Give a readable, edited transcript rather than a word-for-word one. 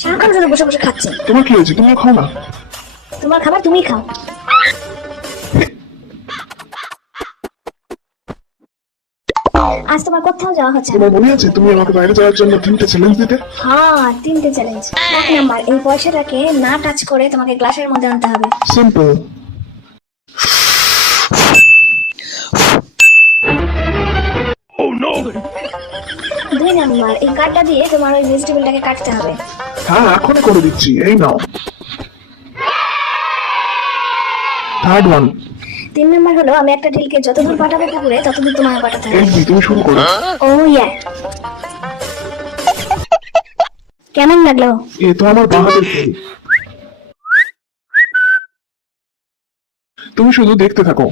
সারাক্ষণ শুধু বসে বসে খাচ্ছে। তোমার কি হয়েছে? তুমিও খাও না। তোমার খাবার তুমিই খাও। আজ তোমার কোথাও যাওয়া হচ্ছে না। তোমার মনে আছে তুমি আমাকে বাইরে যাওয়ার জন্য 3টে চ্যালেঞ্জ দিতে? হ্যাঁ, 3টে চ্যালেঞ্জ। 1 নাম্বার, এই পয়সাটাকে না টাচ করে তোমাকে গ্লাসের মধ্যে আনতে হবে। সিম্পল। 2 নাম্বার, এই কার্ডটা দিয়ে তোমার ওই ভেজিটেবলটাকে কাটতে হবে। হ্যাঁ, এখনই করে দিচ্ছি, এই নাও। Third one. 3 নাম্বার হলো, আমি একটা ঢিলকে যতদূর পাঠাবো পুকুরে ততদূর তোমাকে পাঠাতে হবে। এই তুমি শুরু করো। ও ইয়া, কেমন লাগলো? এ তো আমার বাহাদুর খেল। তুমি শুধু দেখতে থাকো।